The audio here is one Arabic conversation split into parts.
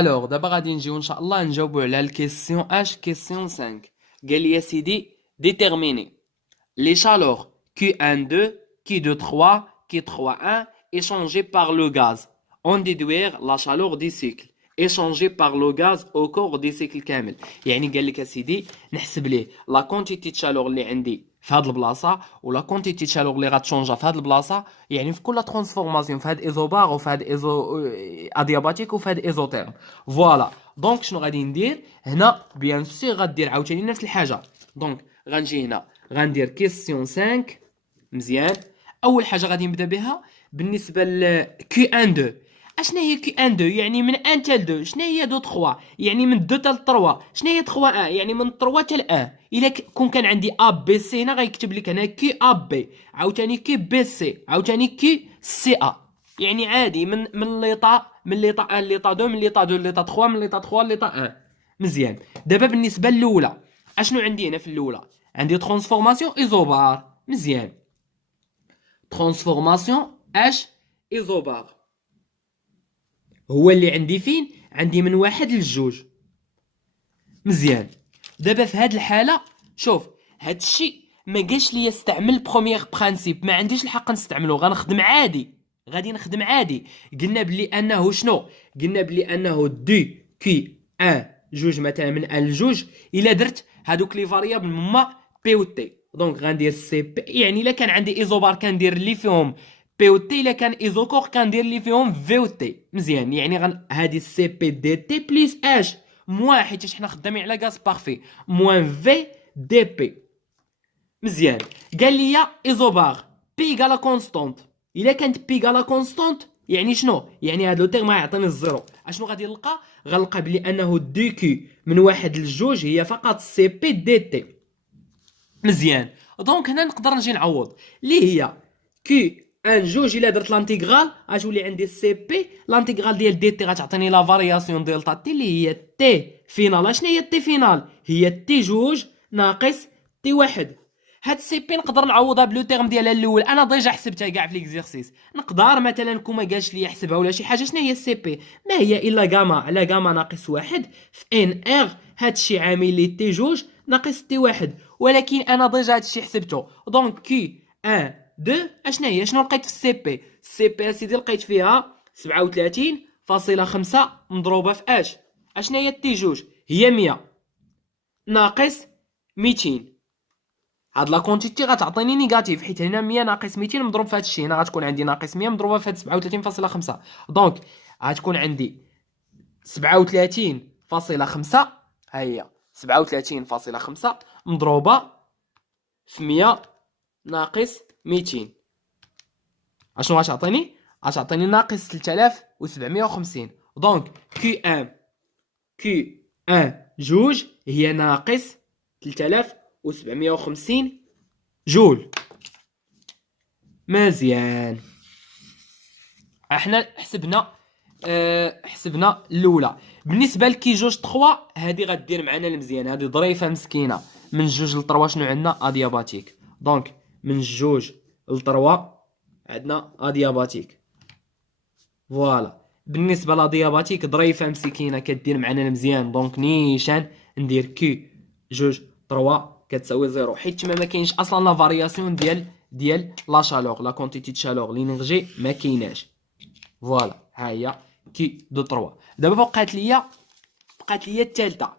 الوغ دابا غادي نجيو ان شاء الله نجاوبو على الكيسيون اش كيسيون 5. قال لي يا سيدي ديتيرميني لي شالور Q1 2 Q2 3 Q3 1 échangés par le gaz on déduire la chaleur du cycle échangée par le gaz au cours du cycle كامل. يعني قال لك يا سيدي نحسب ليه لا كونتيتي شالور اللي عندي في هاد البلاصه ولا كونتيتي شالور اللي غتشونجا في هاد البلاصه، يعني في كل ترانسفورماسيون في هاد ايزوبار وفي هاد ايزو ادياباتيك وفي هاد ايزوتيرم. فوالا دونك شنو غادي ندير هنا؟ بيان سور غدير عاوتاني نفس الحاجه. دونك غنجي هنا غندير كيسيون 5. مزيان، اول حاجه غادي نبدا بها بالنسبه ل Q1 2. اشنا هي Q1 2؟ يعني من 1 حتى 2. شنو هي 2 3؟ يعني من 2 حتى 3. شنو هي 3 1؟ يعني من 3 حتى 1. الا كون كان عندي ا بي سي هنا غيكتب لك هنا كي ا بي، عاوتاني كي بي سي، عاوتاني كي سي ا. يعني عادي من ليطا 1 ليطا 2 من ليطا 2 ليطا 3 من ليطا 3 ليطا 1. مزيان. دابا بالنسبه للاولى اشنو عندي هنا في الاولى؟ عندي ترانسفورماسيون ايزوبار. مزيان، ترانسفورماسيون اش ايزوبار هو اللي عندي فين؟ عندي من 1 ل2. مزيان، دابا في هاد الحاله شوف هاد الشيء ما قالش لي استعمل بروميير برانسيپ، ما عنديش الحق نستعملو، غنخدم عادي، غادي نخدم عادي. قلنا بلي انه شنو؟ قلنا بلي انه دي كي 1 جوج مثلا من 1 ل2 الا درت هادوك لي فاريابل هما بي و تي. دونك غندير سي بي، يعني الا كان عندي ايزوبار كندير اللي فيهم بي و تي، الا كان ايزوكور كندير اللي فيهم في و تي. مزيان، يعني هادي سي بي دي تي بليس اش موان، حيت حنا خدامين على غاز بارفي، موان في دي بي. مزيان، قال لي ايزوبار بي غالا كونستونت. الا كانت بي غالا كونستونت يعني شنو؟ يعني هذا لو تيرم غيعطيني الزيرو. اشنو غادي نلقى؟ غنلقى بلي انه دي كي من 1 ل2 هي فقط سي بي دي تي. مزيان، دونك هنا نقدر نجي نعوض اللي هي كي ان جوج. الا درت لانتيغرال غتولي عندي سي بي لانتيغرال ديال دي تي غتعطيني لا فارياسيون ديالتا تي اللي هي تي فينال. شنو هي تي فينال؟ هي تي جوج ناقص تي واحد. هاد سي بي نقدر نعوضها بلو تيرم ديالها الاول، انا ديجا حسبتها كاع في ليكزيرسيس. نقدر مثلا كون ما قالش لي يحسبها ولا شي حاجه، شنو هي السي بي؟ ما هي الا غاما على غاما ناقص واحد في ان ار. هادشي عامل لي تي جوج ناقص تي واحد، ولكن انا ديجا هادشي حسبته. دونك كي 1 2 اشنا هي؟ شنو لقيت في السي بي؟ السي بي اسيدي لقيت فيها 37.5 مضروبه في اش. اشنا هي تي جوج؟ هي 100 ناقص 200. هاد لا كونتيتي غتعطيني نيجاتيف، حيت هنا 100 ناقص 200 مضروب في هاد الشيء، هنا غتكون عندي ناقص 100 مضروبه في هاد 37.5. دونك غتكون عندي 37.5، ها هي 37.5 مضروبه في 100 ناقص 200. اشنو غتعطيني؟ غتعطيني ناقص 3750. دونك كي 1 جوج هي ناقص 3750 جول. مزيان، احنا حسبنا الاولى. بالنسبه لكي جوج 3 هذه غدير معنا المزيان، هذه ظريفه مسكينه. من جوج ل 3 شنو عندنا؟ ادياباتيك. دونك من جوج ل 3 عندنا ادياباتيك. فوالا، بالنسبه لادياباتيك ظريفه مسكينه كدير معنا المزيان. دونك نيشان ندير كي جوج 3 كتساوي زيرو، حيت تما ما كاينش اصلا لا فارياسيون ديال لا شالور، لا كونتيتي دو شالور لينيرجي ما كايناش. فوالا، ها هي كي دو 3. دابا بقات ليا الثالثه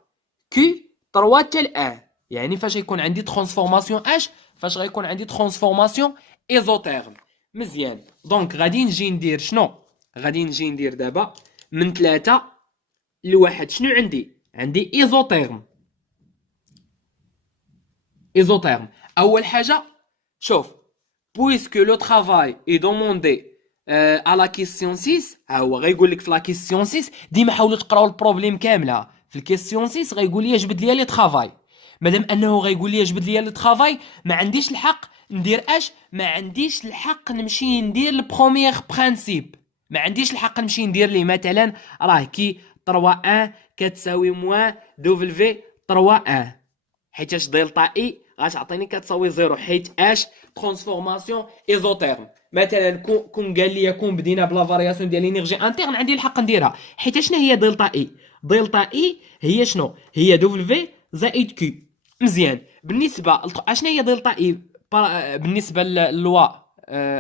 كي 3 حتى 1. يعني فاش يكون عندي ترانسفورماسيون اش؟ فاش غيكون عندي ترانسفورماسيون ايزوتيرم. مزيان، دونك غادي نجي ندير شنو؟ غادي نجي ندير دابا من 3 ل1. شنو عندي ايزوتيرم. اول حاجه شوف، puisque le travail est demandé à la question 6. ها هو غيقول لك في لا كيسيون 6. ديما حاولوا تقراو البروبليم كامله. في الكيسيون 6 غيقول لي جبد لي طرافاي. مادام انه غيقول لي جبد لي طرافاي، ما عنديش الحق ندير اش؟ ما عنديش الحق نمشي ندير البروميير برانسيپ. ما عنديش الحق نمشي ندير لي مثلا راه كي 3 1 كتساوي موان دبليو 3 1، حيتاش دلتا اي غتعطيني كتساوي زيرو، حيت اش؟ ترانسفورماسيون ايزوتيرم. مثلا كون قال لي كون بدينا بلا فارياسيون ديال لينيرجي انترن، عندي الحق نديرها، حيت شنو هي دلتا اي؟ دلتا اي هي شنو؟ هي دبليو زائد كيو. مزيان. بالنسبه شنو هي دلتا اي بالنسبه للوا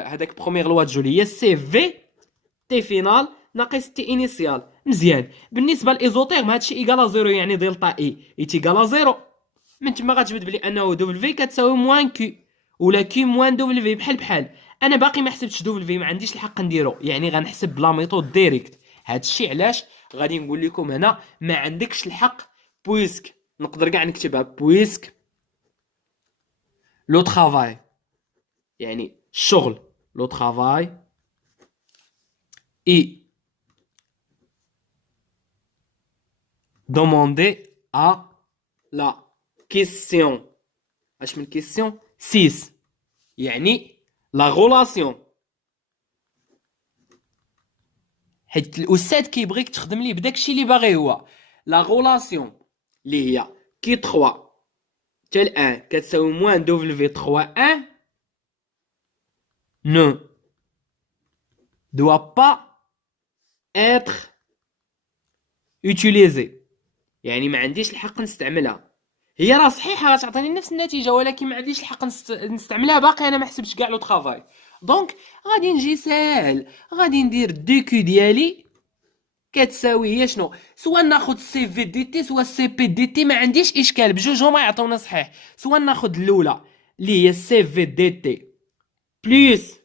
هذاك بروميير لوا د جول هي سي في تي فينال ناقص تي انيسيال. مزيان. بالنسبه لايزوتيرم هادشي ايكالا زيرو، يعني دلتا اي ايتيكالا زيرو. من تما غتجبد بلي انه دبليو كتساوي موان كيو، ولا كيو موان دبليو بحال بحال. انا باقي ما حسبتش دبليو، ما عنديش الحق نديرو، يعني غنحسب بلا ميثود ديريكت. هادشي علاش غادي نقول لكم هنا ما عندكش الحق، بويسك نقدر كاع نكتبها بويسك لو طرافاي، يعني الشغل لو طرافاي اي demander à la question. اش من كيسيون؟ 6. يعني لا غولاسيون. حيت الاستاذ كيبغيك تخدم ليه بداك الشيء اللي باغي هو. لا غولاسيون اللي هي كي 3 حتى 1 كتساوي موان دبليو 3 1 ne doit pas être utilisé، يعني ما عنديش الحق نستعملها. هي راه صحيحه غتعطيني نفس النتيجه، ولكن ما عنديش الحق نستعملها. باقي انا ما حسبتش كاع لو طرافاي. دونك غادي نجي ساهل، غادي ندير دي كيو ديالي كتساوي هي شنو؟ سواء ناخذ سي في دي تي سواء سي بي دي تي، ما عنديش اشكال، بجوجهما يعطونا صحيح. سواء ناخذ الاولى اللي هي سي في دي تي بلس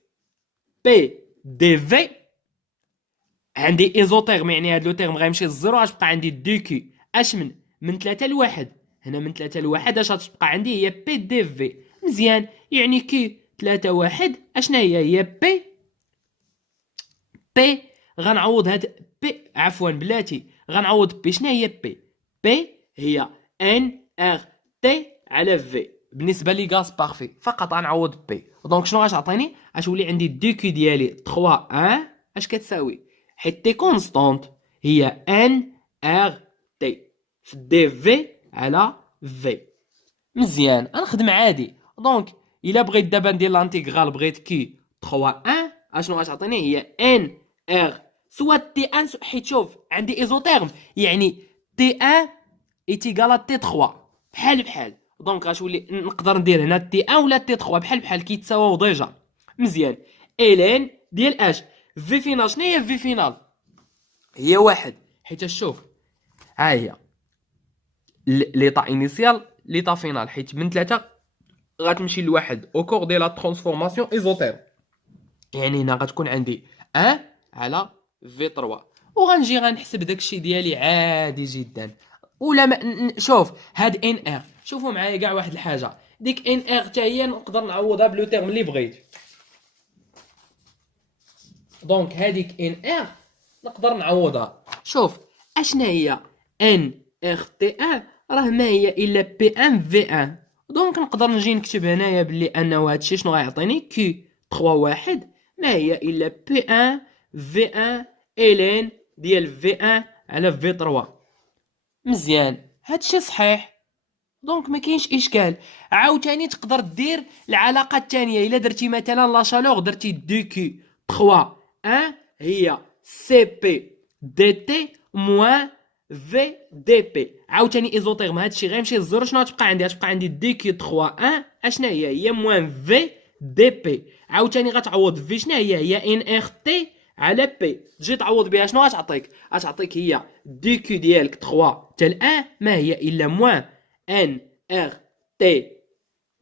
بي دي في، عندي ايزوتيرم يعني هاد لو تيرم غيمشي للزيرو، غتبقى عندي دي كي اش من 3 ل1. هنا من 3 ل1 اش غتبقى عندي؟ هي بي دي في. مزيان. يعني كي 3 1 اشنا هي بي. غنعوض هاد بي، عفوا بلاتي، غنعوض بي. شنو هي بي؟ بي هي ان ار تي على في بالنسبه لي غاز بارفي، فقط غنعوض بي. دونك شنو غتعطيني؟ غتولي عندي دي كي ديالي 3 1 اش كتساوي؟ حيت تي كونستانت هي ان ار تي في دي في على في. مزيان. غنخدم عادي. دونك الا بغيت دابا ندير لانتيغرال، بغيت كي 3 1 اشنو غتعطيني؟ هي ان ار سوا تي ان، حيت شوف عندي ايزوتيرم، يعني تي ان ايتيكال تي 3 بحال بحال. دونك غتولي نقدر ندير هنا تي ان ولا تي 3 بحال بحال كيتساواو ديجا. مزيان. الين ديال اش في فينال. شنو هي في فينال؟ هي واحد، حيت شوف ها هي ليطا انيسيال ليطا فينال، حيت من 3 غتمشي لواحد او كور ديال لا ترانسفورماسيون ايزوتيرم. يعني هنا غتكون عندي 1 على في 3، وغنجي غنحسب داكشي ديالي عادي جدا. ولا شوف هاد ان ار، شوفوا معايا كاع واحد الحاجه، ديك ان ار حتى هي نقدر نعوضها بلو تيرم اللي بغيت. دونك هذيك ان ار نقدر نعوضها. شوف اشنا هي ان ار تي ان، راه ما هي الا بي ان في ان. دونك نقدر نجي نكتب هنايا بلي انه هادشي شنو غيعطيني؟ كي 3 1 ما هي الا بي ان في ان الين ديال في ان على في 3. مزيان. هادشي صحيح. دونك ما كاينش اشكال. عاوتاني تقدر دير العلاقه الثانيه، الا درتي مثلا لا شالور درتي دي كي 3 1 هي سي بي دي تي موان في دي بي. عاوتاني ايزوتيرم هادشي غيمشي للزيرو. شنو غتبقى عندي؟ غتبقى عندي دي كي 3 1 اشنا هي موان في دي بي. عاوتاني غتعوض في شنو هي ان ار تي على بي. تجي تعوض بها شنو غتعطيك؟ غتعطيك هي دي كي ديالك 3 حتى ل 1 ما هي الا موان ان ار تي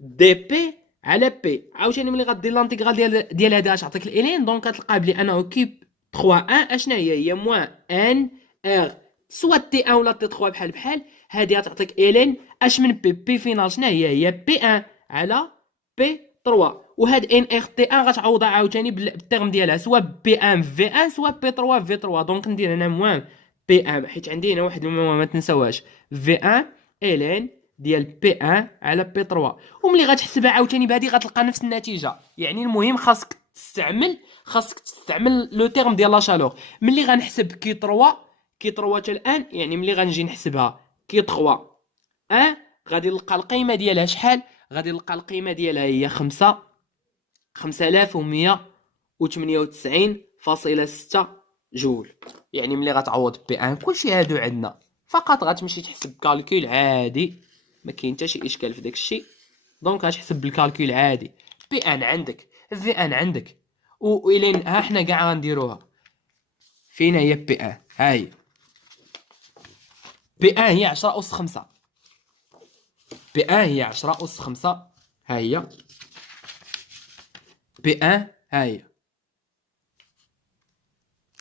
دي بي على بي. عاوتاني ملي غدير لانتيغرال ديال هذا اش عطيك الالين. دونك غتلقى بلي انه كي 3 1 اشنا هي موان ان ار سوا تي 1 ولا تي 3 بحال بحال. هذه غتعطيك الين اش من بي فينال شنو هي بي 1 على بي 3. وهاد ان ار تي 1 غتعوضها عاوتاني بالتيرم ديالها سوا بي 1 في 1 سوا بي 3 في 3. دونك ندير هنا موان بي 1 حيت عندي هنا واحد المهم ما تنساوهاش في 1 الين ديال بي 1 على بي 3. وملي غتحسبها عاوتاني بهذه غتلقى نفس النتيجه. يعني المهم خاصك تستعمل لو تيرم ديال لا شالور. ملي غنحسب كي 3 حتى الان، يعني ملي غنجي نحسبها كي 3 1 غادي نلقى القيمه ديالها شحال؟ غادي نلقى القيمه ديالها هي 5100 198.6 جول. يعني ملي غتعوض بي ان كلشي هادو عندنا، فقط غتمشي تحسب كالكول عادي، ما كاين حتى شي اشكال في داك الشيء. دونك غتحسب بالكالكول عادي. بي ان عندك، في ان عندك، والين ها حنا كاع غنديروها. فين هي بي ان؟ ها هي بي ان، هي 10 أس 5. بي ان هي 10 أس 5. ها هي بي ان، ها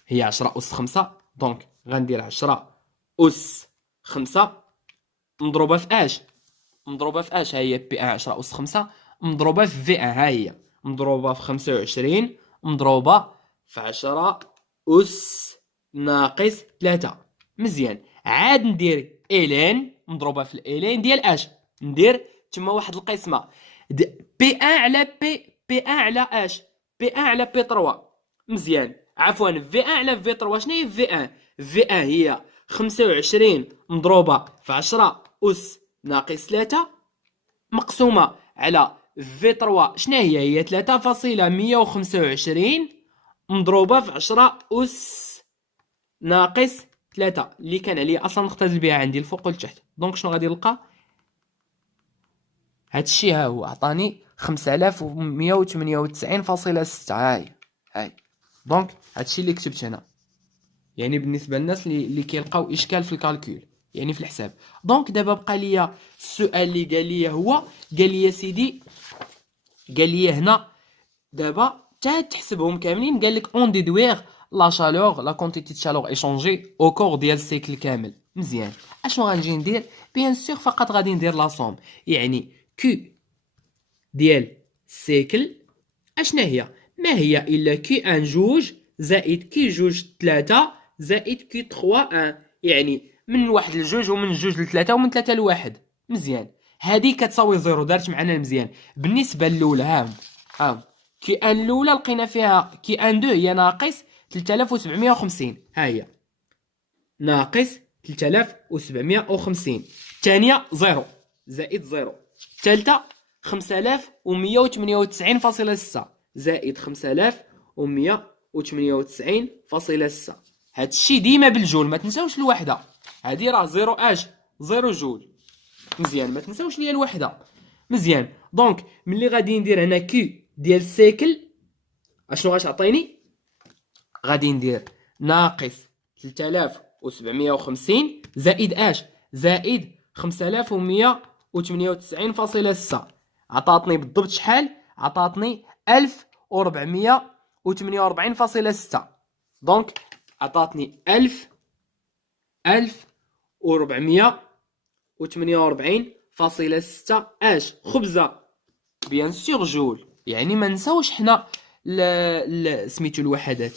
هي 10 أس 5. دونك غندير 10 أس 5 مضروبة في اش؟ مضروبة في اش؟ ها هي بي ان 10 أس 5 مضروبة في في ان، ها هي مضروبة في 25 مضروبة في 10 أس ناقص 3. مزيان. عاد ندير الين مضروبة في الالين ديال اش، ندير تما واحد القسمة بي ان على بي ان على اش، بي ان على بي 3. مزيان. عفوا في ان على في 3. شنو هي في ان؟ في ان هي 25 مضروبة في 10 أس ناقص 3 مقسومة على في 3. شنو هي 3.125 مضروبة في 10 أس ناقص 3 اللي كان عليا اصلا نختزل بها عندي الفوق والتحت. دونك شنو غادي نلقى؟ هادشي ها هو عطاني 5198.6. هاي دونك هادشي اللي كتبت هنا. يعني بالنسبه للناس اللي كيلقاو اشكال في الكالكول، يعني في الحساب. دونك دابا بقى ليا السؤال اللي قال لي هو، قال لي سيدي، قال لي هنا دابا تا تحسبهم كاملين. قال لك اون ديدوير لا شالور، لا كونتيتي دو شالور ايشونجي او كور ديال السيكل كامل. مزيان. اشنو غنجي ندير؟ بيان سور فقط غادي ندير لا سوم، يعني كي ديال السيكل اشنا هي؟ ما هي الا كي ان جوج زائد كي جوج 3 زائد كي 3 1. يعني من واحد لجوج ومن جوج لثلاثة ومن ثلاثة لواحد. مزيان. هذه كتساوي زيرو، دارت معنا مزيان. بالنسبه للاولى ها كي ان الاولى لقينا فيها كي ان دو هي ناقص 3750. ها هي ناقص 3750. الثانيه زيرو زائد زيرو. الثالثه 5198.6 زائد 5198.6. هادشي ديما بالجول، ما تنساوش الوحده. هادي راه زيرو اش، زيرو جول. مزيان. ما تنساوش ليا الوحده. مزيان. دونك ملي غادي ندير هنا كي ديال السيكل اشنو غتعطيني؟ غادي ندير ناقص 3750 زائد اش؟ زائد 5198.6. عطاتني بالضبط شحال؟ عطاتني 1448.6. دونك عطاتني 1448.6 اش؟ خبزه. بيان سور جول. يعني ما نساوش حنا سميتو الوحدات.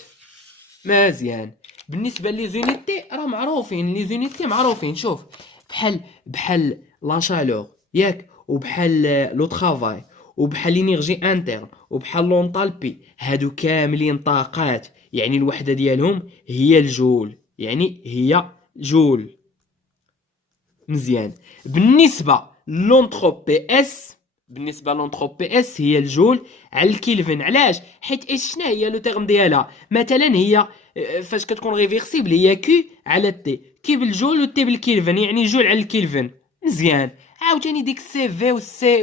مزيان. بالنسبه لي زونيتي راه معروفين، لي زونيتي معروفين. شوف، بحال لا شالور ياك، وبحال لو طرافاي، وبحال لينيرجي انترن، وبحال لونطالبي، هادو كاملين طاقات. يعني الوحده ديالهم هي الجول، يعني هي جول. مزيان. بالنسبه لونتروبي اس، هي الجول على الكلفن. علاش؟ حيت اش شنو هي لو تيرم ديالها؟ مثلا هي فاش كتكون ريفيرسيبل هي كي على تي، كي بالجول و تي بالكلفن، يعني جول على الكلفن. مزيان. عاوتاني ديك السي في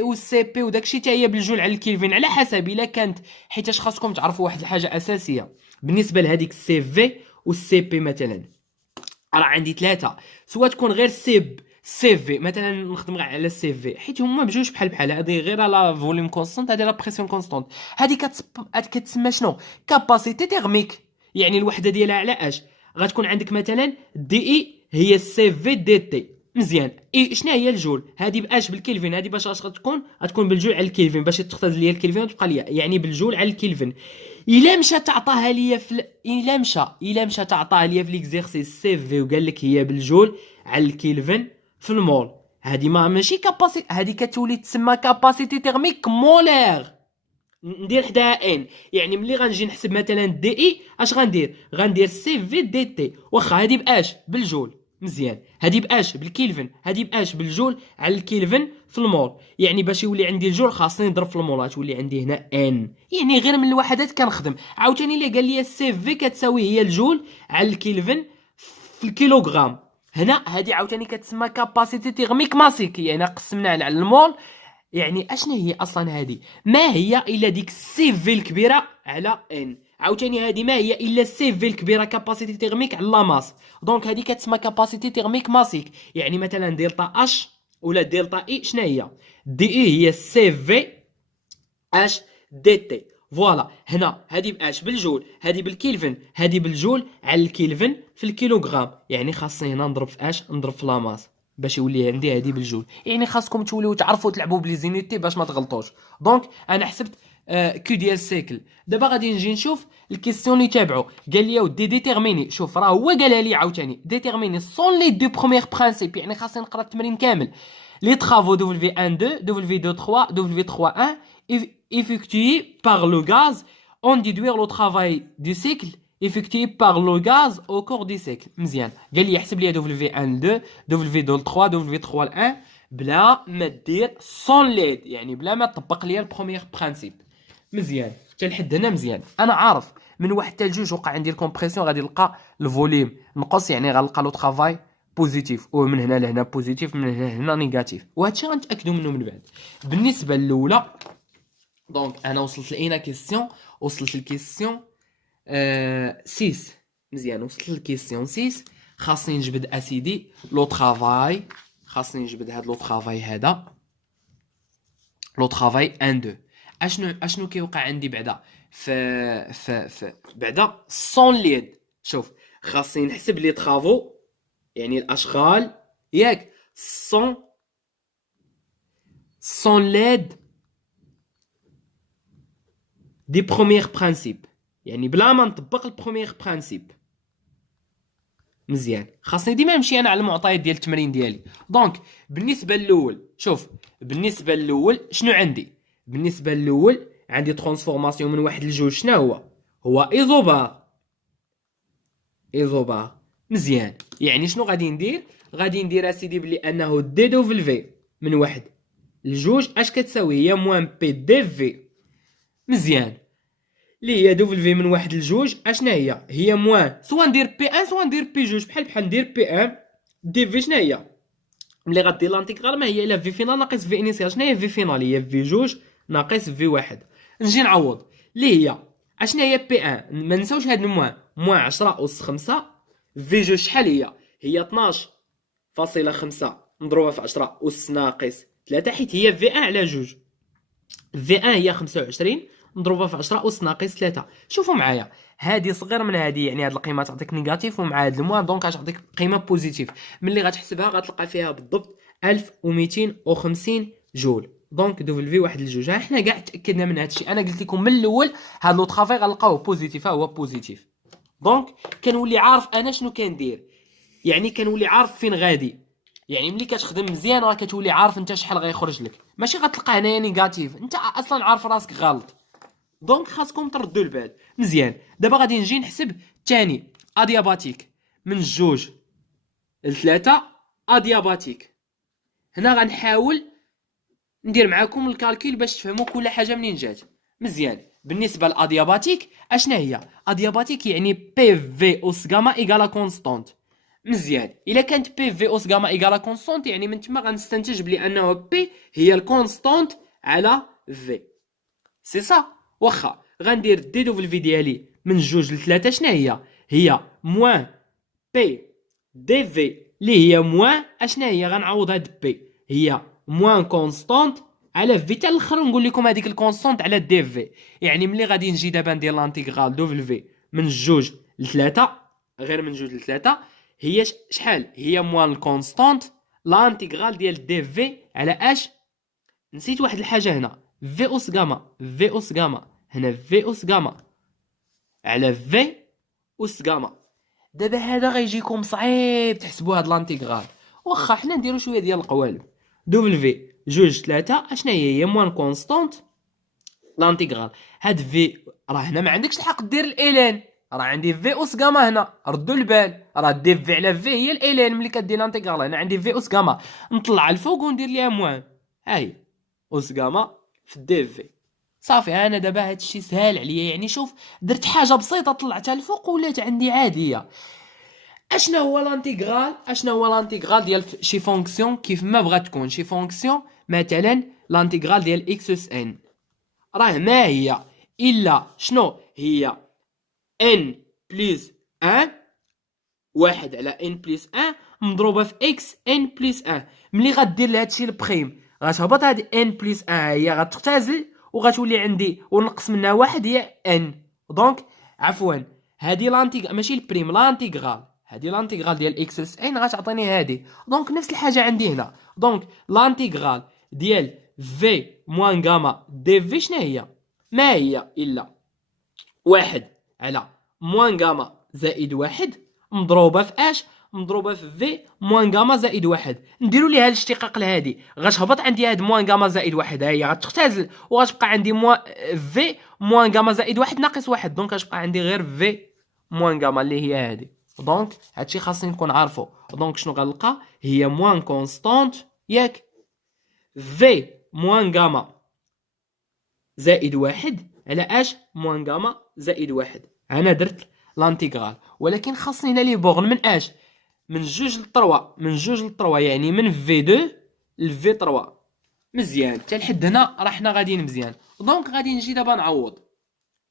والسي بي وداكشي حتى هي بالجول على الكلفن، على حسب الا كانت. حيتاش خاصكم تعرفوا واحد الحاجه اساسيه بالنسبه لهذيك السي في والسي بي. مثلا راه عندي ثلاثه، سواء تكون غير سي في، مثلا نخدم غير على السي في حيت هما بجوج بحال هادي غير لا فوليوم كونستانت، هادي لا بريسيون كونستانت. هادي كتسمى شنو؟ كاباسيتي تيرميك. يعني الوحده ديالها على اش؟ غتكون عندك مثلا دي اي هي السي في دي تي. مزيان. اي شنو هي الجول؟ هادي باش بالكلفن، هادي باش غتكون بالجول على الكلفن، باش تختزل ليا الكلفن وتبقى ليا يعني بالجول على الكلفن. الا مشى تعطاها ليا الا مشى تعطاها ليا في ليكزيرسيس سي في وقال لك هي بالجول على الكلفن في المول، هادي ماشي كاباسيتي، هادي كتولي تسمى كاباسيتي تيرميك مولير. ندير حداها ان. يعني ملي غنجي نحسب مثلا دي اي اش غندير؟ غندير سي في دي تي، واخا هادي باش بالجول. مزيان. هادي باش بالكيلفن، هادي باش بالجول على الكيلفن في المول. يعني باش يولي عندي الجول خاصني نضرب في المول، تولي عندي هنا ان. يعني غير من الوحدات كنخدم. عاوتاني اللي قال لي السي في كتساوي هي الجول على الكيلفن في الكيلوغرام. هنا هادي عاوتاني كتسمى كاباسيتي تيرميك ماسيك، يعني قسمنا على المول. يعني اشنا هي اصلا هذه؟ ما هي الا ديك السي في الكبيره على ان. عاوتاني هذه ما هي الا السي في الكبيره كاباسيتي تيرميك على لا ماس. دونك هذه كتسمى كاباسيتي تيرميك ماسيك. يعني مثلا دلتا اش ولا دلتا اي شنو هي؟ دي اي هي السي في اش دي تي. فوالا. هنا هذه باش بالجول، هذه بالكيلفن، هذه بالجول على الكيلفن في الكيلوغرام. يعني خاصني هنا نضرب في اش، نضرب في لا ماس باش يولي عندي هذه بالجول. يعني خاصكم توليو تعرفوا تلعبوا بلي زينيتي باش ما تغلطوش. دونك انا حسبت كيو ديال السيكل. دابا غادي نجي نشوف الكيستيون اللي تابعوا. قال لي ودي ديتيرميني، شوف راه هو قالها لي عاوتاني ديتيرميني سون لي دو بروميير برينسيپ. يعني خاصني نقرا التمرين كامل. لي travaux W1 2 W2 3 W3 1 effectués par le gaz on déduire le travail du cycle effectué par le gaz au cours du cycle. مزيان. قال لي يحسب لي W1 2 W2 3 W3 1 بلا ما دير سون ليد، يعني بلا ما تطبق لي البروميير برينسيپ. مزيان حتى لحد هنا مزيان. انا عارف من واحد حتى لجوج وقع عندي الكومبريسيون غادي نلقى الفوليوم نقص، يعني غنلقى لو ترافاي بوزيتيف، ومن هنا لهنا بوزيتيف، من هنا لهنا نيجاتيف، وهادشي غنتاكدوا منه من بعد. بالنسبه للاولى دونك انا وصلت لاينا كيسيون، وصلت للكيسيون 6. مزيان وصلت للكيسيون 6. خاصني نجبد اسيدي لو ترافاي، خاصني نجبد هاد لو ترافاي هذا لو ترافاي 1 2. اشنو كيوقع عندي بعدا في بعدا سون ليد. شوف خاصني نحسب لي طرافو، يعني الاشغال ياك سون ليد دي بروميير برينسيپ، يعني بلا ما نطبق البروميير برينسيپ. مزيان خاصني ديما نمشي انا على المعطيات ديال التمرين ديالي. دونك بالنسبه للاول، شوف بالنسبه للاول شنو عندي؟ بالنسبه للاول عندي ترانسفورماسيون من واحد لجوج. شنو هو ايزوبار. ايزوبار. مزيان. يعني شنو غادي ندير؟ غادي ندير اسيدي بلي انه دي دوفل من واحد لجوج اش كتساوي هي موان بي دي في. مزيان. اللي هي دوفل من واحد لجوج اشنا هي موان سوا ندير بي ان سوا ندير بي جوج. بحال ندير بي ان دي في. شنو هي ملي غدير لانتيغرال؟ ما هي الا في فينال ناقص في انيسيال. شنو هي في فينال؟ هي في جوج ناقص في واحد. نجي نعوض اللي هي اشنا هي بي ان. ما نساوش هاد الموان، موان 10 أس 5 في جوج شحال هي 12.5 مضروبه في 10 أس ناقص 3، حيت هي في ان على جوج. في ان هي 25 مضروبه في 10 أس ناقص 3. شوفوا معايا هذه صغير من هذه، يعني هذه القيمه تعطيك نيجاتيف، ومع هذا الموان دونك غتعطيك قيمه بوزيتيف. ملي غتحسبها غتلقى فيها بالضبط 1250 جول. دونك دوفل في واحد لجوج. ها حنا كاع تاكدنا من هذا الشيء. انا قلت لكم من الاول هذا لو طرافاي غنلقاوه بوزيتيف، ها هو بوزيتيف. دونك كنولي عارف انا شنو كندير، يعني كنولي عارف فين غادي. يعني ملي كتخدم مزيان راه كتولي عارف انت شحال غيخرج لك، ماشي غتلقى هنايا نيجاتيف، انت اصلا عارف راسك غلط. دونك خاصكم تردوا البال. مزيان. دابا غادي نجي نحسب الثاني ادياباتيك من جوج لثلاثة ادياباتيك. هنا غنحاول ندير معاكم الكالكول باش تفهموا كل حاجه منين جات. مزيان. بالنسبه للادياباتيك اشنا هي؟ ادياباتيك يعني بي في اوس غاما ايغالا كونستانت. مزيان. الا كانت بي في اوس غاما ايغالا كونستانت يعني من تما غنستنتج بلي انه بي هي الكونستانت على في. سي صا. واخا غندير دي دوفل في ديالي من جوج لثلاثة. شنو هي موان بي دي في اللي هي موان اشنا هي؟ غنعوض هاد بي هي موان كونستانت على في حتى الاخر، ونقول لكم هذيك الكونستانت على دي في. يعني ملي غادي نجي دابا ندير لانتيغرال دوفل في من جوج لثلاثة، غير من جوج لثلاثة، هي شحال؟ هي موان الكونستانت لانتيغرال ديال دي في على اش. نسيت واحد الحاجه هنا، في اوس غاما. في اوس غاما هنا في اوس غاما على في اوس غاما. دابا هذا غيجيكم صعيب تحسبوا هاد لانتيغرال، واخا حنا نديرو شويه ديال القوالب. دوبل في جوج ثلاثة اشنا هي موان كونستانت لانتيغرال. هاد في راه هنا ما عندكش الحق دير الالين، راه عندي في اس غاما هنا، ردوا البال، راه دي في على في هي الالين ملي كدير لانتيغرال. هنا عندي في اس غاما، نطلع الفوق وندير ليها موان، ها هي اس غاما في دي في. صافي انا دابا هادشي سهل عليا، يعني شوف درت حاجه بسيطه طلعتها الفوق ولات عندي عاديه. اشنا هو لانتيغرال؟ اشنا هو لانتيغرال ديال شي فونكسيون كيف ما بغات تكون شي فونكسيون؟ مثلا لانتيغرال ديال اكس اس ان راه ما هي الا شنو هي؟ ان بليس 1 واحد على ان بليس 1 مضروبه في اكس ان بليس 1. ملي غدير لهادشي البريم غتهبط هاد ان بليس 1 هي غتختزل وغتولي عندي ونقص منها واحد هي ان. دونك عفوا هادي لانتيغ ماشي البريم، لانتيغرال هادي لانتيغرال ديال اكس اس ان غتعطيني هادي. دونك نفس الحاجه عندي هنا. دونك لانتيغرال ديال في موان غاما دي في شنو هي؟ ما هي الا واحد على موان غاما زائد واحد مضروبه في اش؟ مضروبه في في موان غاما زائد واحد. نديرو ليها الاشتقاق لهادي، غتهبط عندي هاد موان غاما زائد واحد، ها هي غتختزل وغتبقى عندي في موان غاما زائد واحد ناقص واحد. دونك غتبقى عندي غير في موان غاما اللي هي هادي. دونك هادشي خاصني نكون عارفو. دونك شنو غنلقى؟ هي موان كونستانت ياك في موان غاما زائد واحد على اش؟ موان غاما زائد واحد. انا درت لانتيغرال، ولكن خاصني هنا لي بوغن من اش؟ من جوج للطروا، من جوج للطروا، يعني من في 2 لفي 3. مزيان حتى لحد هنا راه حنا غاديين مزيان. دونك غادي نجي دابا نعوض،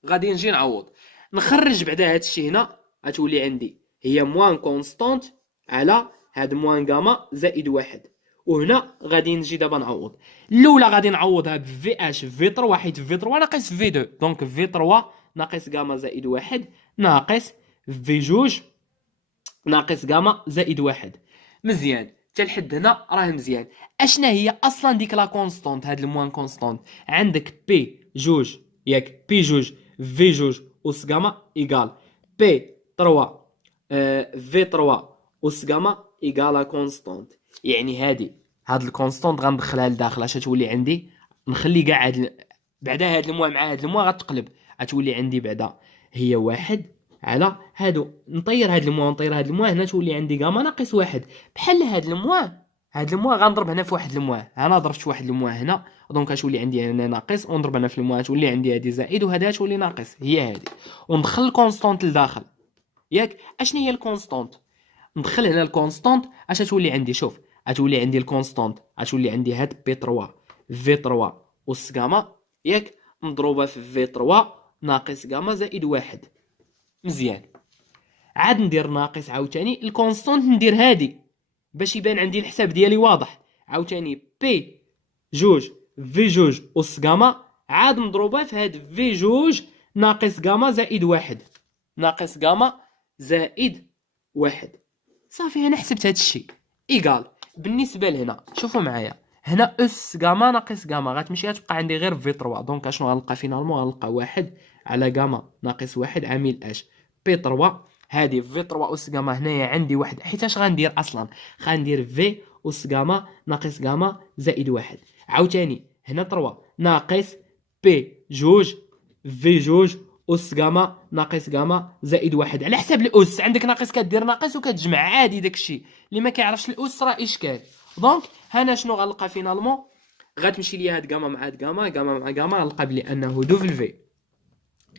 غادي نجي نعوض نخرج بعدا هادشي هنا غتولي عندي هي موان كونستانت على هاد موان غاما زائد واحد. وهنا غادي نجي دابا نعوض. الاولى غادي نعوضها بفي اش في 3 حيت في 3 ناقص في 2. دونك في 3 ناقص غاما زائد واحد ناقص في جوج ناقص غاما زائد واحد. مزيان حتى لحد هنا راه مزيان. اشنا هي اصلا ديك لا كونستانت؟ هاد الموان كونستانت عندك بي جوج ياك، بي جوج في جوج اس غاما ايغال بي 3 في 3 اس غاما ايغال كونستانت. يعني هاد الكونستانت غندخلها لداخل اش تولي عندي؟ نخلي كاع بعدا هاد الموا مع هاد الموا غتقلب، غتولي عندي بعدا هي واحد على هادو. نطير هاد الموا ونطير هاد الموا، هنا تولي عندي غاما ناقص واحد. بحال هاد الموا، هاد الموا غنضرب هنا في واحد الموا، انا ضربت واحد الموا هنا دونك غتولي عندي هنا ناقص، ونضرب هنا في الموا تولي عندي هادي زائد وهذا تولي ناقص هي هادي. وندخل الكونستانت لداخل ياك. اشنو هي الكونستانت؟ ندخل هنا الكونستانت اش تولي عندي؟ شوف غتولي عندي الكونستانت غتولي عندي هاد بي 3 في 3 اس غاما ياك مضروبه في في 3 ناقص غاما زائد واحد. مزيان عاد ندير ناقص عاوتاني الكونستانت، ندير هادي باش يبان عندي الحساب ديالي واضح. عاوتاني بي جوج في جوج اس غاما عاد مضروبه في هاد في جوج ناقص غاما زائد واحد، ناقص غاما زائد واحد. صافي انا حسبت هاد الشيء ايغال. بالنسبه لهنا شوفوا معايا، هنا اس غاما ناقص غاما غتمشي غتبقى عندي غير في 3. دونك اشنو غنلقى فينالمون؟ غنلقى واحد على غاما ناقص واحد عامل اش بي 3. هادي في 3 اس غاما هنايا عندي واحد، حيت اش غندير اصلا؟ غندير في اس غاما ناقص غاما زائد واحد. عاوتاني هنا 3 ناقص بي جوج في جوج اس غاما ناقص غاما زائد واحد. على حساب الاس عندك ناقص كدير ناقص وكتجمع عادي، داكشي اللي ما كيعرفش الاس راه اشكال. دونك هنا شنو غنلقى فينالمون؟ غتمشي ليا هاد غاما مع هاد غاما، غاما مع غاما، غنلقى بلي انه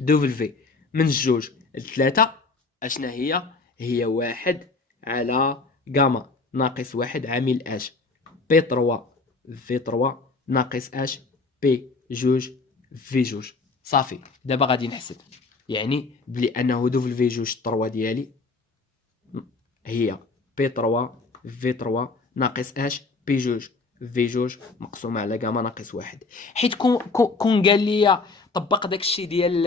دوفل في من جوج لثلاثة اشنا هي؟ هي واحد على غاما ناقص واحد عامل اش بي 3 في 3 ناقص اش بي جوج في جوج. صافي دابا غادي نحسب، يعني بلي انه دوفل في جوج 3 ديالي هي بي 3 في 3 ناقص اش بي جوج في جوج مقسومه على غاما ناقص واحد. حيت كون قال لي طبق داكشي ديال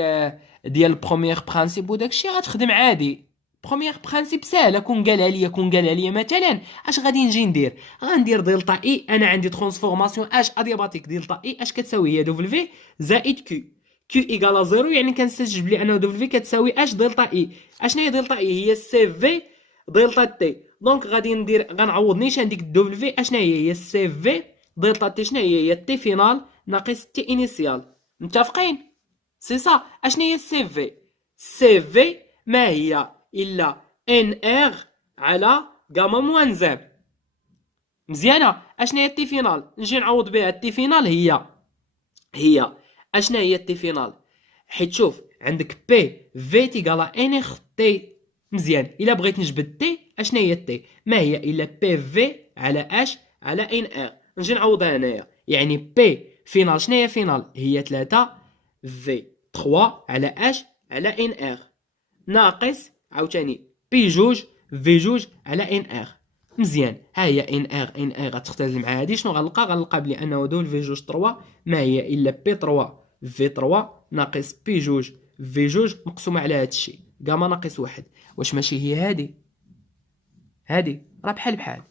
البروميير برانسيپ وداكشي غتخدم عادي. بروميير برانسيپ ساهله. كون قالها ليا مثلا اش غادي نجي ندير؟ غندير دلتا اي. انا عندي ترانسفورماسيون اش ادياباتيك دلتا اي اش كتساوي؟ هي دوفل في زائد كيو ايكالا زيرو، يعني كنستنتج بلي انه دوفل في كتساوي اش دلتا اي. اشنا هي دلتا اي؟ هي سي في دلتا تي. دونك غادي ندير غنعوض نيشان ديك الدوفل في اشنا هي سي في دلتا تي. شنو هي تي فينال ناقص تي انيسيال. متفقين؟ سي صا. اشنا هي سي في؟ سي في ما هي الا ان ار على غاما موان زد. مزيانه. اشنا هي التي فينال؟ نجي نعوض بها. التي فينال هي اشنا هي التي فينال؟ حيت شوف عندك بي في تيغالا ان اخ تي. مزيان. الا بغيت نجبد تي اشنا هي التي؟ ما هي الا بي في على اش على ان ار. نجي نعوضها هنايا. يعني بي فينال شنو هي فينال؟ هي 3 في 3 على اش على ان ار ناقص عاوتاني بي جوج في جوج على ان ار. مزيان. ها هي ان ار غتختزل مع هادي. شنو غنلقى بلي انه دول في جوج 3 ما هي الا بي 3 في 3 ناقص بي جوج في جوج مقسومه على هادشي غاما ناقص واحد. واش ماشي هي هادي راه بحال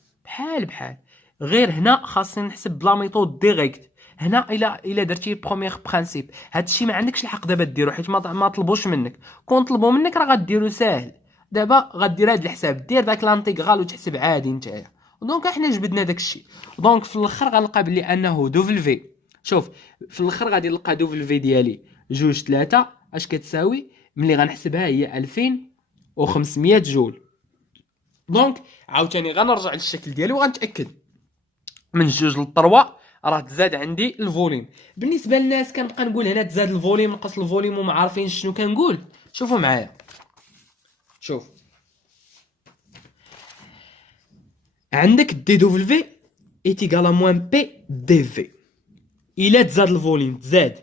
غير هنا خاصني نحسب بلا ميثود ديريكت. هنا الا درتي بروميير برينسيپ هادشي ما عندكش الحق دابا ديرو حيت ما طلبوش منك. كون طلبوا منك راه غديرو ساهل. دابا غدير هاد الحساب دير داك لانتيغرال وتحسب عادي نتايا. دونك احنا جبدنا داكشي. دونك في الاخر غنلقى بلي انه دوفل شوف في الاخر غادي نلقى دوفل ديالي جوج 3 اش كتساوي ملي غنحسبها هي 2500 جول. دونك عاوتاني غنرجع للشكل ديالي وغنتاكد من جوج للطروا راه تزاد عندي الفوليوم. بالنسبه للناس كنبقى نقول هنا تزاد الفوليوم نقص الفوليوم وما عارفين شنو كنقول. شوفوا معايا. شوف عندك دي دبليو ايتيغال موان بي دي في. الا تزاد الفوليوم تزاد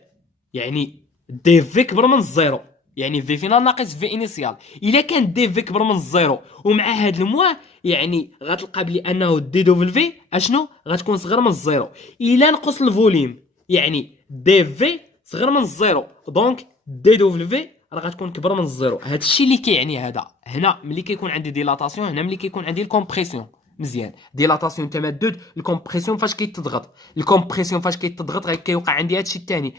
يعني دي في كبر من الزيرو يعني في فينال ناقص في انيسيال. الا كان دي في كبر من الزيرو ومع هاد الموا يعني غتلقى بلي انه دي دبليو اشنو غتكون صغر من الزيرو. الا نقص الفوليوم يعني دي في صغر من الزيرو دونك دي دبليو راه غتكون كبر من الزيرو. هادشي اللي كيعني هذا هنا ملي كيكون عندي ديلاتاسيون هنا ملي كيكون عندي الكومبريسيون. مزيان. ديلاتاسيون تمدد. الكومبريسيون فاش كيتضغط. الكومبريسيون فاش كيتضغط غير كيوقع عندي هادشي الثاني.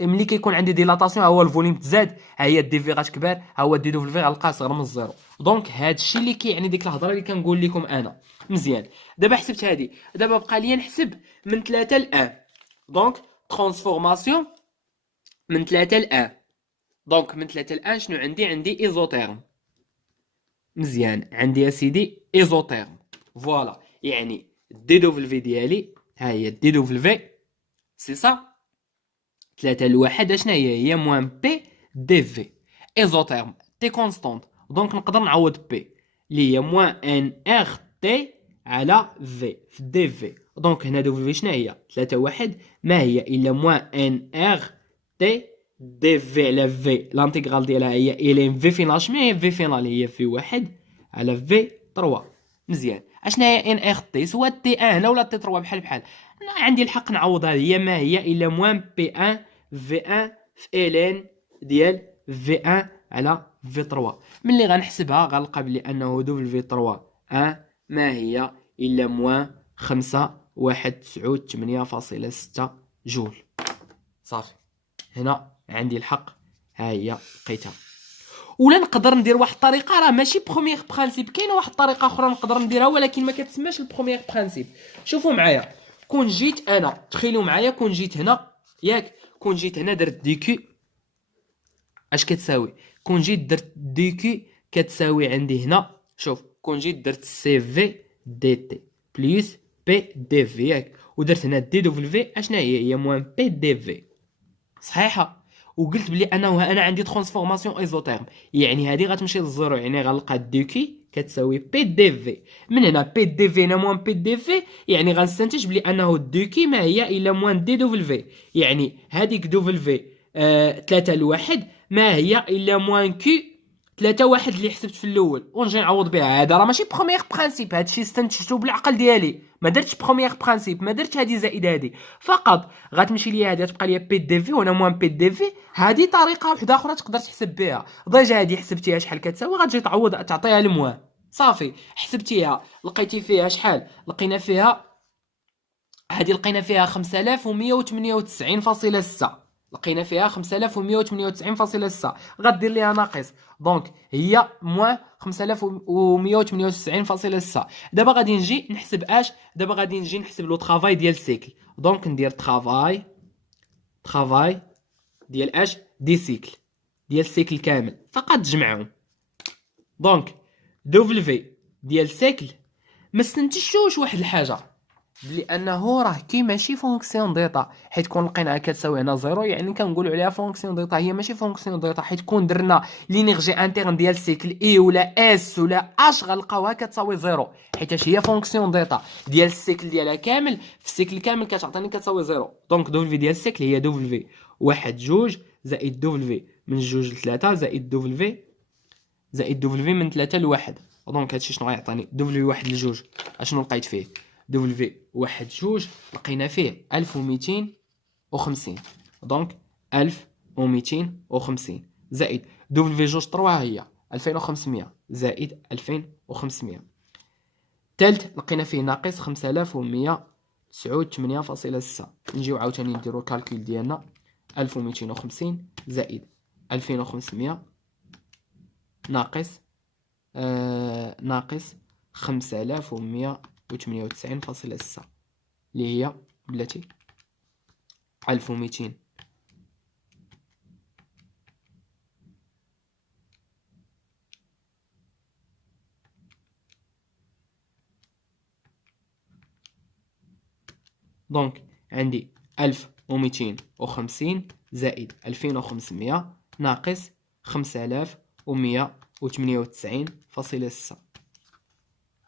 ملي كيكون عندي ديلاتاسيون هو الفوليوم تزاد ها هي دي في غتكبر ها هو دي دبليو غنلقاه صغر من الزيرو. دونك هادشي اللي كيعني ديك الهضره اللي كنقول لكم انا. مزيان. دابا حسبت هادي. دابا بقى لي نحسب من 3 ل 1. دونك ترانسفورماسيون من 3 ل 1. دونك من 3 ل 1 شنو عندي ايزوتيرم. مزيان. عندي يا سيدي ايزوتيرم. فوالا يعني دي دبليو ديالي ها هي دي دبليو سي صا 3 لواحد اشنا هي موان بي دي في ايزوتيرم تي كونستانت. دونك نقدر نعوض بي اللي هي موان ان ار تي على في دي في. دونك هنا دبليو شنا هي 3 واحد ما هي الا موان ان ار تي دي في على في لانتيغرال ديالها هي الين في فينال. شنو هي في فينال؟ هي في واحد على في 3. مزيان. اشنا هي ان ار تي سواء تي 1 هنا ولا تي 3 بحال انا عندي الحق نعوضها. هي ما هي الا موان بي 1 في 1 في الين ديال في 1 على في 3. ملي غنحسبها غنلقى بلي انه دبل في 3 1 ما هي الا موان 5.198.6 جول. صافي. هنا عندي الحق ها هي لقيتها. ولا نقدر ندير واحد الطريقه راه ماشي بروميير برينسيپ. كاينه واحد الطريقه اخرى نقدر نديرها ولكن ما كتسماش البروميير برينسيپ. شوفوا معايا. كون جيت انا تخيلوا معايا كون جيت هنا ياك كون جيت هنا درت دي كي اش كتساوي. كون جيت درت دي كي كتساوي عندي هنا. شوف كون جيت درت سي في دي تي بلس بي دي في ياك ودرت هنا دي دبليو اشنا هي موان بي دي في. صحيحه. وقلت بلي انا عندي ترانسفورماسيون ايزوتيرم يعني هذه غتمشي للزيرو يعني غنلقى دي كي كتساوي بي دي في. من هنا بي دي في هنا موان بي دي في يعني غنستنتج بلي انه دي كي ما هي الا موان دي دبليو يعني هذيك دبليو 3 لواحد ما هي الا موان كي 3 واحد اللي حسبت في الاول ونجي نعوض بها. هذا راه ماشي بروميير برينسيپ. هادشي استنتجته بالعقل ديالي ما درتش بروميير برينسيپ. ما درتش هذه زائد هذه فقط. غتمشي ليا هذه تبقى ليا بي دي في وانا موان بي دي في. هذه طريقه واحده اخرى تقدر تحسب بها. ديجا هذه حسبتيها شحال كتساوي غتجي تعوض تعطيها الموان. صافي حسبتيها لقيتي فيها شحال. لقينا فيها هذه لقينا فيها 5198.6. لقينا فيها 5198.6 غدير ليها ناقص. دونك هي موان 5198.6. دابا غادي نجي نحسب اش. دابا غادي نجي نحسب لو طرافاي ديال السيكل. دونك ندير طرافاي ديال اش دي سيكل ديال السيكل كامل فقط تجمعهم. دونك دبليو ديال سيكل ما استنتجتوش واحد الحاجه، بلي انه راه كي ماشي فونكسيون ديتا، حيت كون لقيناها كتساوي هنا زيرو يعني كنقولوا عليها فونكسيون ديتا. هي ماشي فونكسيون ديتا، حيت كون درنا لينيرجي انترن ديال سيكل اي ولا اس ولا اش غنلقاوها كتساوي زيرو، حيت هي فونكسيون ديتا ديال السيكل ديالها كامل. في السيكل كامل كتعطيني كتساوي زيرو. دونك دبليو ديال السيكل هي دبليو واحد جوج زائد دبليو من جوج لثلاثة زائد دبليو من 3 لواحد. دونك هادشي شنو غيعطيني؟ دبليو واحد لجوج اشنو لقيت فيه؟ دبليو واحد جوج لقينا فيه 1250. دونك 1250 زائد دبليو جوج طروا هي 2500 زائد 2500. الثالث لقينا فيه ناقص 5189.6. نجيو عاوتاني نديرو الكالكول ديالنا 1250 زائد 2500 ناقص ناقص 5198.6 اللي هي بلاتي 1200. دونك عندي 1250 زائد 2500 ناقص 5198.6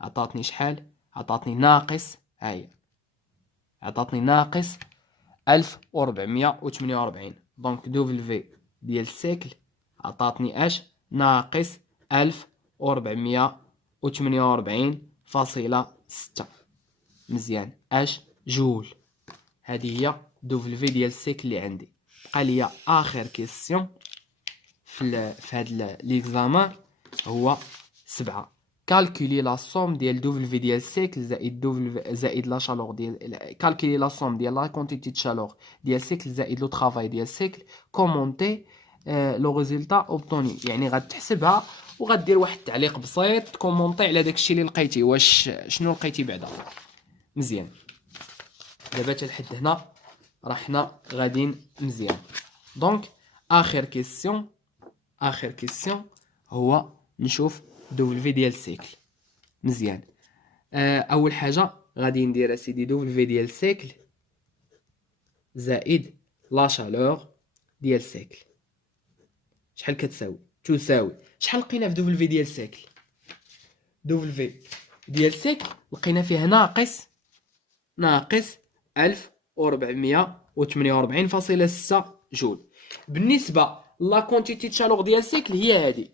عطاتني شحال؟ عطاتني ناقص، هاهي عطاتني ناقص 1448. دونك دبليو ديال السيكل عطاتني اش؟ ناقص 1448.6. مزيان، اش؟ جول. هذه هي دبليو ديال السيكل اللي عندي. بقى ليا اخر كيسيون في هذا ليكزامان هو 7. كالكولي لا سوم ديال دبليو ديال السيكل زائد دبليو زائد لا شالور ديال كالكولي لا سوم ديال لا كونتيتي دو شالور ديال السيكل زائد لو طرافاي ديال السيكل كومونتي لو ريزولتا اوبتوني. يعني غتحسبها وغدير واحد التعليق بسيط تكومونتي على داكشي اللي لقيتي، واش شنو لقيتي بعدا. مزيان، دابا حتى لحد هنا راه حنا غاديين مزيان. دونك اخر كيسيون هو نشوف دبليو ديال السيكل. مزيان، اول حاجه غادي ندير اسيدي دبليو ديال السيكل زائد لا شالور ديال السيكل شحال كتساوي؟ تساوي شحال لقينا في دبليو ديال السيكل؟ دبليو ديال السيكل لقينا فيه ناقص 1448.6 جول. بالنسبه لا كونتيتي شالور ديال السيكل هي هذه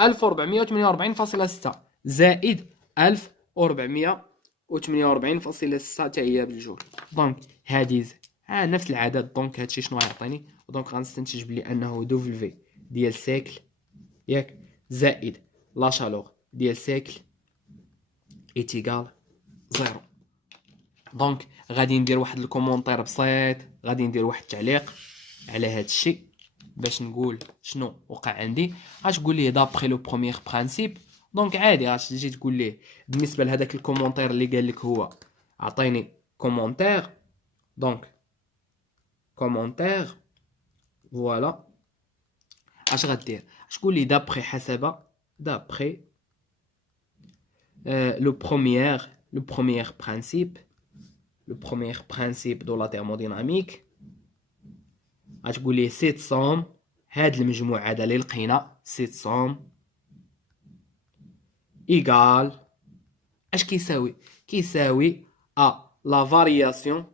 1448.6 زائد 1448.6 حتى هي بالجول. دونك هذه نفس العدد. دونك هادشي شنو غيعطيني؟ دونك غنستنتج بلي انه دبليو ديال السيكل ياك زائد لا شالور ديال السيكل ايتيغال زيرو. دونك غادي ندير واحد الكومونتير بسيط، غادي ندير واحد التعليق على هاد الشيء باش نقول شنو وقع عندي. غتقول ليه دابخي لو بروميير برينسيپ. دونك عادي غتجي تقول ليه بالنسبه لهداك الكومونتير اللي قال لك هو عطيني كومونتير. دونك كومونتير فوالا اش غدير؟ تقول لي دابخي حسب دابخي لو بروميير برينسيپ دو لا تhermodynamique. غتقول ليه سيت سوم هاد المجموعه هذا اللي لقينا سيت سوم ايغال اش كيساوي؟ كيساوي لا فارياسيون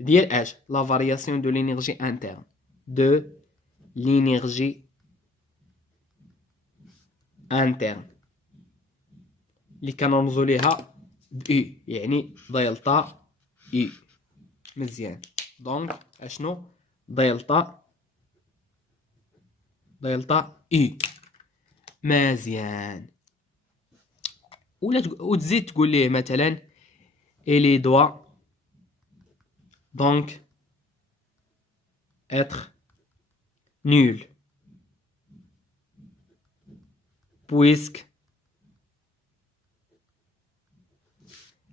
ديال اش؟ لا فارياسيون دو لينيرجي انترن اللي كنرمزو ليها بي، يعني دلتا اي. مزيان، دونك اشنو دلتا اي. مزيان، وتزيد تقول ليه مثلا الي دوا دونك اتر نول بويسك،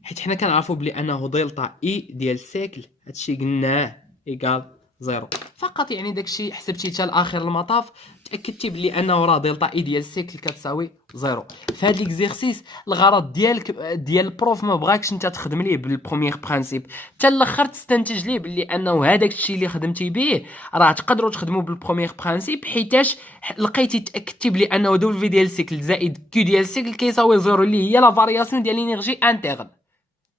حيت حنا كنعرفوا بلي انه دلتا اي ديال السيكل هادشي قلناه ايكال زيرو فقط. يعني داكشي حسبتي حتى لاخر المطاف، تاكدتي بلي انه راه دلتا اي ديال سيكل كتساوي زيرو. في هذا ليكزيرسيس الغرض ديالك ديال البروف ما بغاكش انت تخدم ليه بالبروميير برينسيپ، حتى الاخر تستنتج ليه بلي انه هذاك الشيء اللي خدمتي به راه تقدروا تخدموا بالبروميير برينسيپ، حيتاش لقيتي تاكدتي بلي انه دبل في ديال سيكل زائد كيو ديال سيكل كيساوي زيرو، اللي هي لا فارياسيون ديال لينيرجي انترن.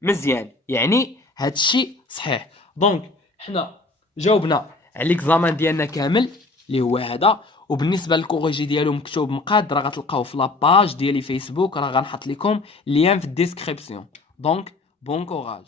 مزيان، يعني هذا الشيء صحيح. دونك حنا جاوبنا على ليكزامان ديالنا كامل اللي هو هذا. وبالنسبه للكوريجي ديالو مكتوب مقاد، راه غتلقاوه في لاباج ديالي فيسبوك، راه غنحط لكم اللين في الديسكريبسيون. دونك بون كوراج.